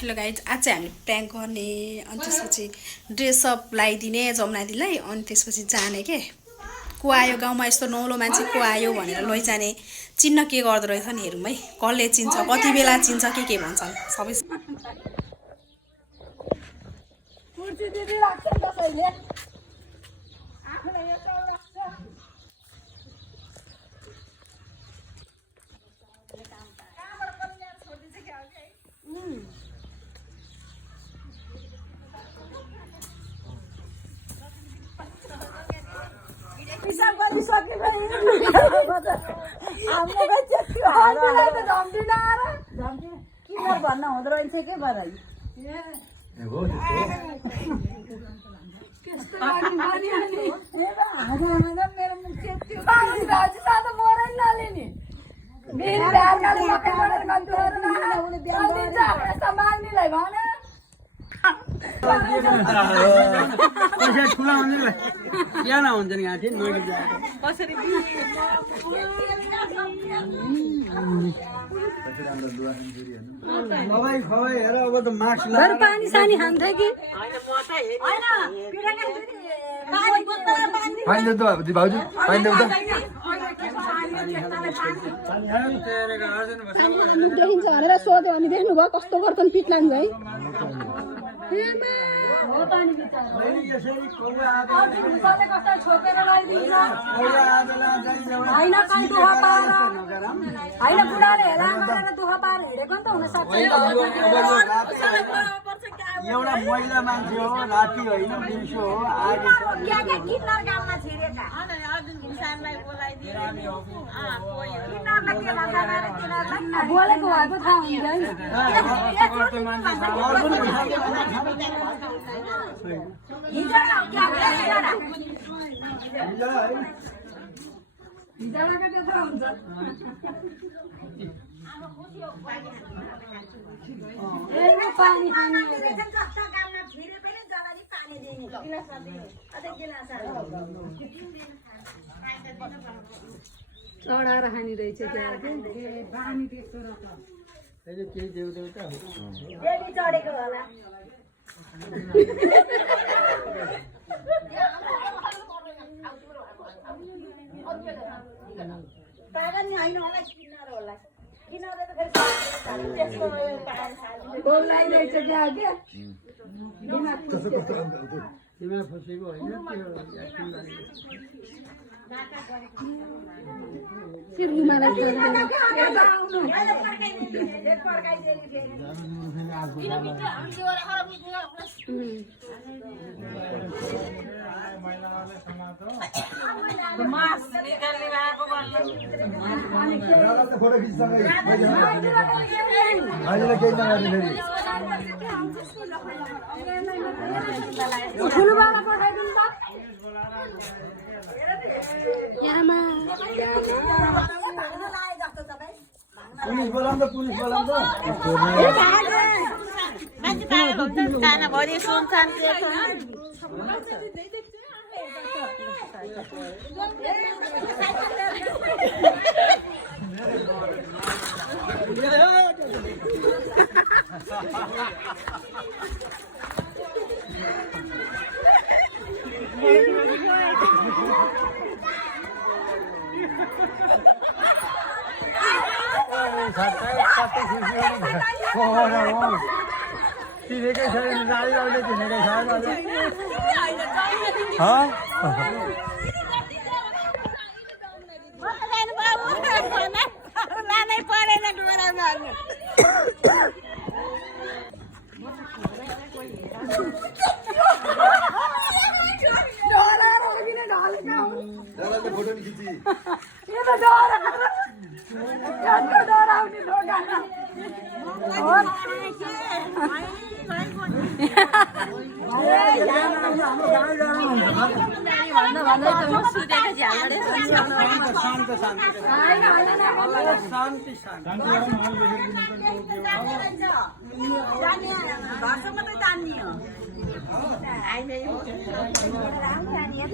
hello guys, आज चाहिँ हामीले प्र्याङ्क गर्ने अनि त्यसपछि ड्रेसअप लगाइदिने जमुना दिदीलाई अनि त्यसपछि जाने के को आयो गाउँमा यस्तो नौलो मान्छे को आयो भनेर लैजाने चिन्न के गर्दो रहेछ नि हेरौँ है कसले चिन्छ कति बेला चिन्छ के भन्छन् सबै भन्न हुँदो रहेछ के भएर ठुला यहाँ हुन्छ नि गाँठी दबाई खवाई हेर अब त मास्क पानी सानी खान्छ कि भाउजू पानी देऊ त देखिन्छ भनेर सोध्यो भने देख्नुभयो कस्तो गर्छन् पिट लाग्छ है एउटा महिला मान्छे हो राति होइन दिउँसो हो बोलेको भएको थाहा हुँदैन चढाएर खानी रहेछ केही देऊ देऊ त चढेको होला पागल नि होइन होला किन्नर होला किन्नर त फेरि गोल लागिरहेछ क्या तिमीलाई फसेको होइन फोटो ठुलोबाबा पठाइदिनु त पुलिस बोलाउँ त पुलिस बोलाउँ त मान्छे पागल हुन्छ खानाभरि सुनसान चिनेकै छैन गाडी आउने चिनेकै छैन लानै परेन डोराउनु फोटो नि खिची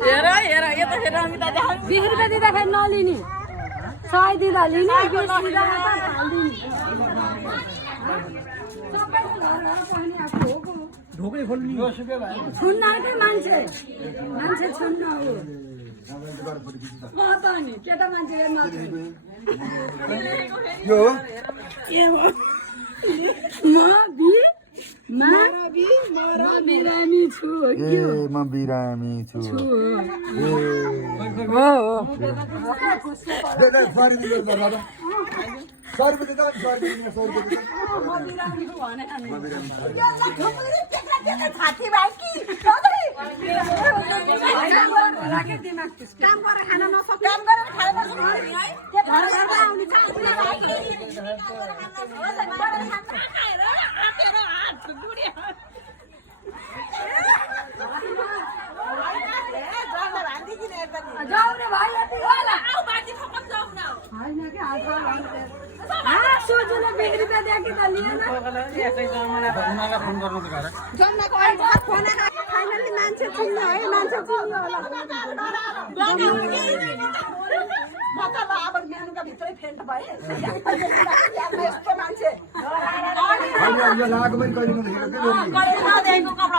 हेर हेर यो त फेरि अमिता देखा 20 रुपैयाँ दिँदाखेरि नलिने 100 दिँदा लिने 20 दिँदा हाल्दिने ढोकै खोल्नु यो सुके भयो छुन्न के मान्छे मान्छे छुन्न हो त नि केटा मान्छे यो हो बिरामी छु ए म बिरामी छु हो दे दे सरी दिनु बाबा सरी दिनु त सरी दिनु सरी दिनु छाती बाकी काम गरेर खान नसक्छ काम गरेर खान नसक्छ आउने जाउने भाइ यति होला आउ बाटी फकम जाऊ न हैन के हाल सोचले 20 रुपैयाँ दिएकी त लिएन उनीहरूलाई फोन गर्नु त घर जम्नाको अहिले फोन फाइनली मान्छे चिन्नु है मान्छे चिन्नु होला मतलब अब मेनुका भित्रै फेन्ट भए यस्तो मान्छे अनि यो लागु पनि गरिनु देखेको के गरेर नदेको कपडा